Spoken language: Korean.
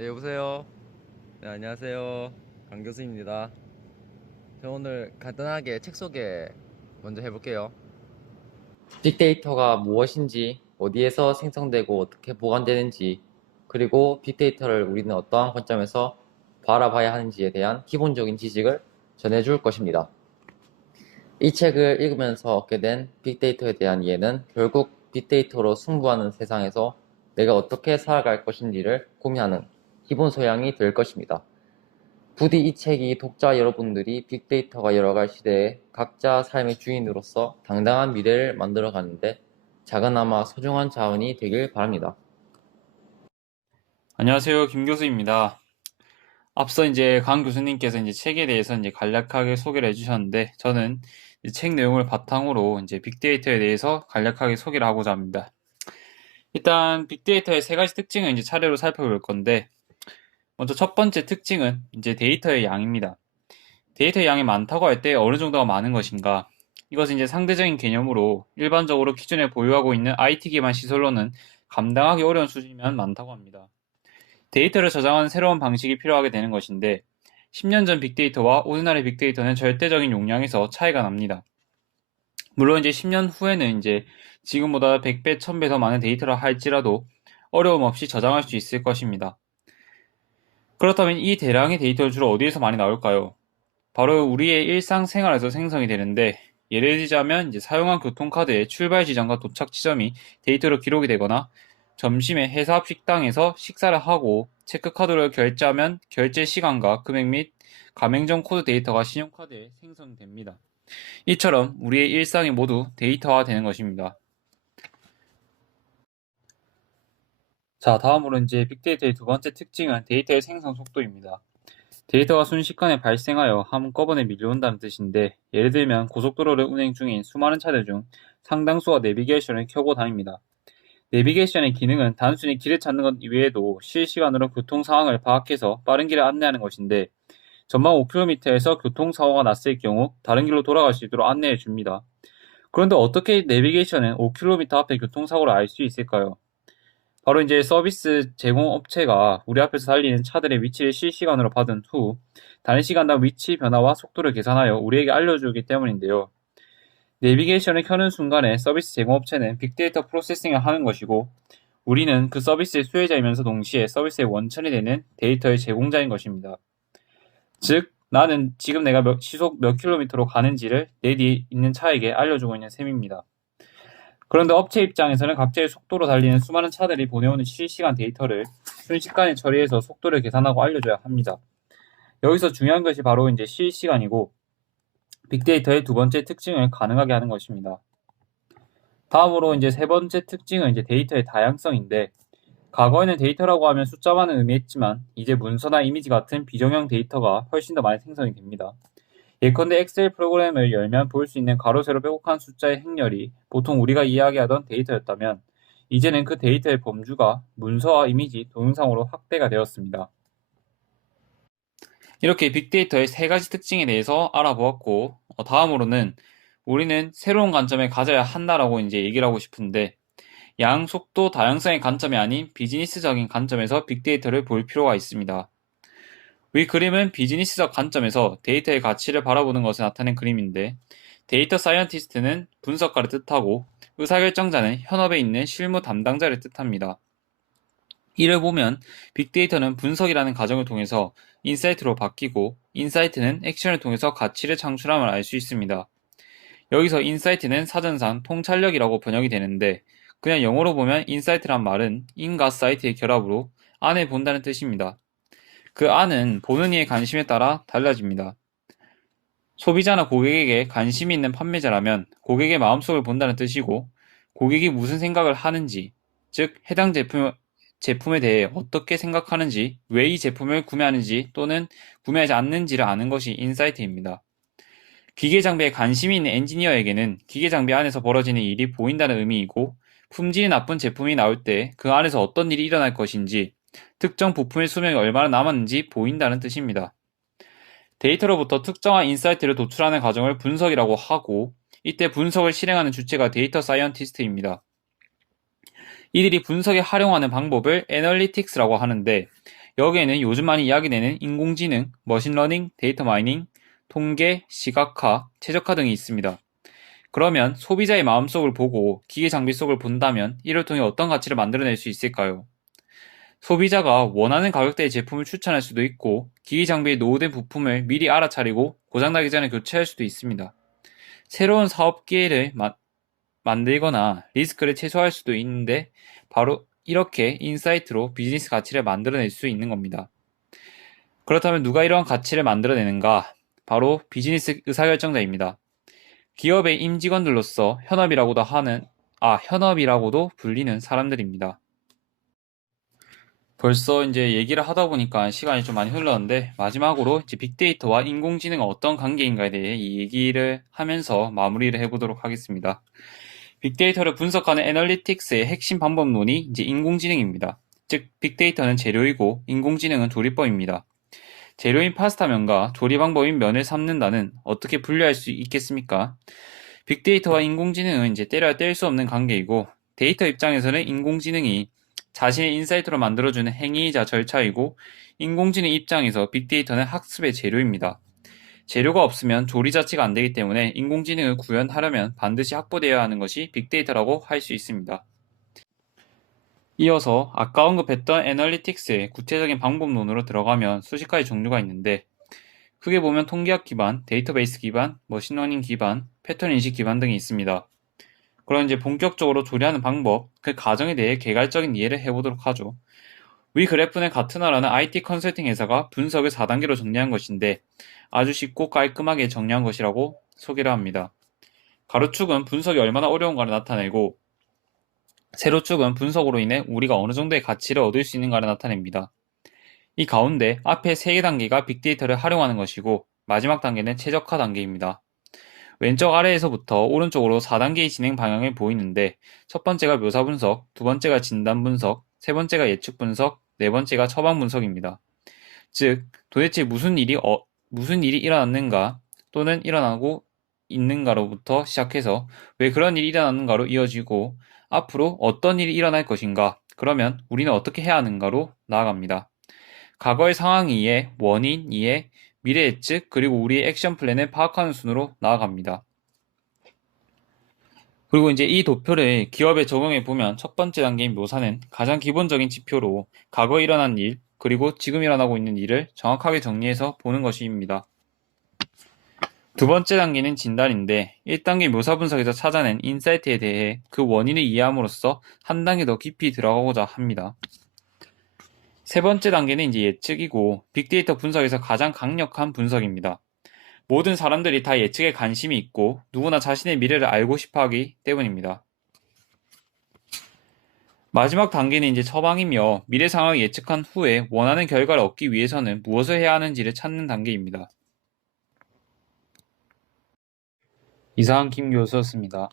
네, 여보세요. 네, 안녕하세요. 강 교수입니다. 저 오늘 간단하게 책 소개 먼저 해볼게요. 빅데이터가 무엇인지, 어디에서 생성되고 어떻게 보관되는지, 그리고 빅데이터를 우리는 어떠한 관점에서 바라봐야 하는지에 대한 기본적인 지식을 전해줄 것입니다. 이 책을 읽으면서 얻게 된 빅데이터에 대한 이해는 결국 빅데이터로 승부하는 세상에서 내가 어떻게 살아갈 것인지를 고민하는 기본 소양이 될 것입니다. 부디 이 책이 독자 여러분들이 빅데이터가 열어갈 시대에 각자 삶의 주인으로서 당당한 미래를 만들어가는데 작은아마 소중한 자원이 되길 바랍니다. 안녕하세요. 김 교수입니다. 앞서 이제 강 교수님께서 이제 책에 대해서 이제 간략하게 소개를 해주셨는데, 저는 책 내용을 바탕으로 이제 빅데이터에 대해서 간략하게 소개를 하고자 합니다. 일단 빅데이터의 세 가지 특징을 이제 차례로 살펴볼 건데, 먼저 첫 번째 특징은 이제 데이터의 양입니다. 데이터의 양이 많다고 할 때 어느 정도가 많은 것인가? 이것은 이제 상대적인 개념으로 일반적으로 기존에 보유하고 있는 IT 기반 시설로는 감당하기 어려운 수준이면 많다고 합니다. 데이터를 저장하는 새로운 방식이 필요하게 되는 것인데 10년 전 빅데이터와 오늘날의 빅데이터는 절대적인 용량에서 차이가 납니다. 물론 이제 10년 후에는 이제 지금보다 100배, 1000배 더 많은 데이터를 할지라도 어려움 없이 저장할 수 있을 것입니다. 그렇다면 이 대량의 데이터는 주로 어디에서 많이 나올까요? 바로 우리의 일상생활에서 생성이 되는데, 예를 들자면 이제 사용한 교통카드의 출발 지점과 도착 지점이 데이터로 기록이 되거나, 점심에 회사 앞 식당에서 식사를 하고 체크카드로 결제하면 결제 시간과 금액 및 가맹점 코드 데이터가 신용카드에 생성됩니다. 이처럼 우리의 일상이 모두 데이터화되는 것입니다. 자, 다음으로 이제 빅데이터의 두 번째 특징은 데이터의 생성 속도입니다. 데이터가 순식간에 발생하여 한꺼번에 밀려온다는 뜻인데, 예를 들면 고속도로를 운행 중인 수많은 차들 중 상당수가 내비게이션을 켜고 다닙니다. 내비게이션의 기능은 단순히 길을 찾는 것 이외에도 실시간으로 교통 상황을 파악해서 빠른 길을 안내하는 것인데, 전방 5km에서 교통사고가 났을 경우 다른 길로 돌아갈 수 있도록 안내해 줍니다. 그런데 어떻게 내비게이션은 5km 앞에 교통사고를 알 수 있을까요? 바로 이제 서비스 제공 업체가 우리 앞에서 달리는 차들의 위치를 실시간으로 받은 후 단시간당 위치 변화와 속도를 계산하여 우리에게 알려주기 때문인데요. 내비게이션을 켜는 순간에 서비스 제공 업체는 빅데이터 프로세싱을 하는 것이고, 우리는 그 서비스의 수혜자이면서 동시에 서비스의 원천이 되는 데이터의 제공자인 것입니다. 즉, 나는 지금 내가 시속 몇 킬로미터로 가는지를 내 뒤에 있는 차에게 알려주고 있는 셈입니다. 그런데 업체 입장에서는 각자의 속도로 달리는 수많은 차들이 보내오는 실시간 데이터를 순식간에 처리해서 속도를 계산하고 알려줘야 합니다. 여기서 중요한 것이 바로 이제 실시간이고, 빅데이터의 두 번째 특징을 가능하게 하는 것입니다. 다음으로 이제 세 번째 특징은 이제 데이터의 다양성인데, 과거에는 데이터라고 하면 숫자만을 의미했지만 이제 문서나 이미지 같은 비정형 데이터가 훨씬 더 많이 생성이 됩니다. 예컨대 엑셀 프로그램을 열면 볼 수 있는 가로 세로 빼곡한 숫자의 행렬이 보통 우리가 이야기하던 데이터였다면, 이제는 그 데이터의 범주가 문서와 이미지, 동영상으로 확대가 되었습니다. 이렇게 빅데이터의 세 가지 특징에 대해서 알아보았고, 다음으로는 우리는 새로운 관점에 가져야 한다라고 이제 얘기를 하고 싶은데, 양, 속도, 다양성의 관점이 아닌 비즈니스적인 관점에서 빅데이터를 볼 필요가 있습니다. 위 그림은 비즈니스적 관점에서 데이터의 가치를 바라보는 것을 나타낸 그림인데, 데이터 사이언티스트는 분석가를 뜻하고, 의사결정자는 현업에 있는 실무 담당자를 뜻합니다. 이를 보면 빅데이터는 분석이라는 과정을 통해서 인사이트로 바뀌고, 인사이트는 액션을 통해서 가치를 창출함을 알 수 있습니다. 여기서 인사이트는 사전상 통찰력이라고 번역이 되는데, 그냥 영어로 보면 인사이트란 말은 인과 사이트의 결합으로 안을 본다는 뜻입니다. 그 안은 보는 이의 관심에 따라 달라집니다. 소비자나 고객에게 관심이 있는 판매자라면 고객의 마음속을 본다는 뜻이고, 고객이 무슨 생각을 하는지, 즉 해당 제품에 대해 어떻게 생각하는지, 왜 이 제품을 구매하는지 또는 구매하지 않는지를 아는 것이 인사이트입니다. 기계 장비에 관심이 있는 엔지니어에게는 기계 장비 안에서 벌어지는 일이 보인다는 의미이고, 품질이 나쁜 제품이 나올 때 그 안에서 어떤 일이 일어날 것인지, 특정 부품의 수명이 얼마나 남았는지 보인다는 뜻입니다. 데이터로부터 특정한 인사이트를 도출하는 과정을 분석이라고 하고, 이때 분석을 실행하는 주체가 데이터 사이언티스트입니다. 이들이 분석에 활용하는 방법을 애널리틱스라고 하는데, 여기에는 요즘 많이 이야기되는 인공지능, 머신러닝, 데이터 마이닝, 통계, 시각화, 최적화 등이 있습니다. 그러면 소비자의 마음속을 보고 기계 장비 속을 본다면 이를 통해 어떤 가치를 만들어낼 수 있을까요? 소비자가 원하는 가격대의 제품을 추천할 수도 있고 기기 장비에 노후된 부품을 미리 알아차리고 고장나기 전에 교체할 수도 있습니다. 새로운 사업 기회를 만들거나 리스크를 최소화할 수도 있는데 바로 이렇게 인사이트로 비즈니스 가치를 만들어낼 수 있는 겁니다. 그렇다면 누가 이러한 가치를 만들어내는가? 바로 비즈니스 의사결정자입니다. 기업의 임직원들로서 현업이라고도 불리는 사람들입니다. 벌써 이제 얘기를 하다 보니까 시간이 좀 많이 흘렀는데 마지막으로 이제 빅데이터와 인공지능은 어떤 관계인가에 대해 이 얘기를 하면서 마무리를 해보도록 하겠습니다. 빅데이터를 분석하는 애널리틱스의 핵심 방법론이 이제 인공지능입니다. 즉 빅데이터는 재료이고 인공지능은 조리법입니다. 재료인 파스타면과 조리 방법인 면을 삶는다는 어떻게 분류할 수 있겠습니까? 빅데이터와 인공지능은 이제 때려야 뗄 수 없는 관계이고 데이터 입장에서는 인공지능이 자신의 인사이트로 만들어주는 행위이자 절차이고 인공지능 입장에서 빅데이터는 학습의 재료입니다. 재료가 없으면 조리 자체가 안 되기 때문에 인공지능을 구현하려면 반드시 확보되어야 하는 것이 빅데이터라고 할 수 있습니다. 이어서 아까 언급했던 애널리틱스의 구체적인 방법론으로 들어가면 수십 가지 종류가 있는데 크게 보면 통계학 기반, 데이터베이스 기반, 머신러닝 기반, 패턴 인식 기반 등이 있습니다. 그럼 이제 본격적으로 조리하는 방법, 그 과정에 대해 개괄적인 이해를 해보도록 하죠. 위 그래프는 가트너라는 IT 컨설팅 회사가 분석을 4단계로 정리한 것인데 아주 쉽고 깔끔하게 정리한 것이라고 소개를 합니다. 가로축은 분석이 얼마나 어려운가를 나타내고 세로축은 분석으로 인해 우리가 어느 정도의 가치를 얻을 수 있는가를 나타냅니다. 이 가운데 앞에 3개 단계가 빅데이터를 활용하는 것이고 마지막 단계는 최적화 단계입니다. 왼쪽 아래에서부터 오른쪽으로 4단계의 진행 방향을 보이는데 첫 번째가 묘사 분석, 두 번째가 진단 분석, 세 번째가 예측 분석, 네 번째가 처방 분석입니다. 즉 도대체 무슨 일이 일어났는가 또는 일어나고 있는가로부터 시작해서 왜 그런 일이 일어났는가로 이어지고 앞으로 어떤 일이 일어날 것인가, 그러면 우리는 어떻게 해야 하는가로 나아갑니다. 과거의 상황 이해, 원인 이해, 미래 예측, 그리고 우리의 액션 플랜을 파악하는 순으로 나아갑니다. 그리고 이제 이 도표를 기업에 적용해 보면 첫 번째 단계인 묘사는 가장 기본적인 지표로 과거에 일어난 일, 그리고 지금 일어나고 있는 일을 정확하게 정리해서 보는 것입니다. 두 번째 단계는 진단인데 1단계 묘사 분석에서 찾아낸 인사이트에 대해 그 원인을 이해함으로써 한 단계 더 깊이 들어가고자 합니다. 세 번째 단계는 이제 예측이고 빅데이터 분석에서 가장 강력한 분석입니다. 모든 사람들이 다 예측에 관심이 있고 누구나 자신의 미래를 알고 싶어 하기 때문입니다. 마지막 단계는 이제 처방이며 미래 상황을 예측한 후에 원하는 결과를 얻기 위해서는 무엇을 해야 하는지를 찾는 단계입니다. 이상 김 교수였습니다.